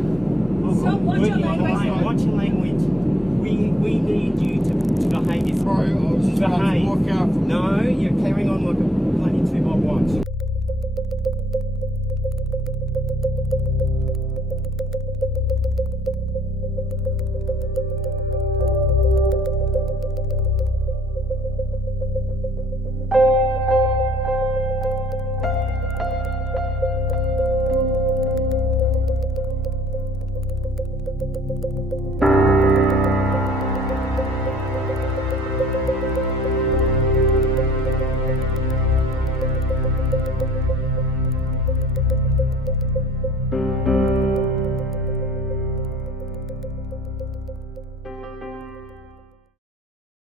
So what's your language? What's your language? We need you to behave yourself. Sorry, I was just about to walk out from... No, you're carrying on like a bloody 2x watch.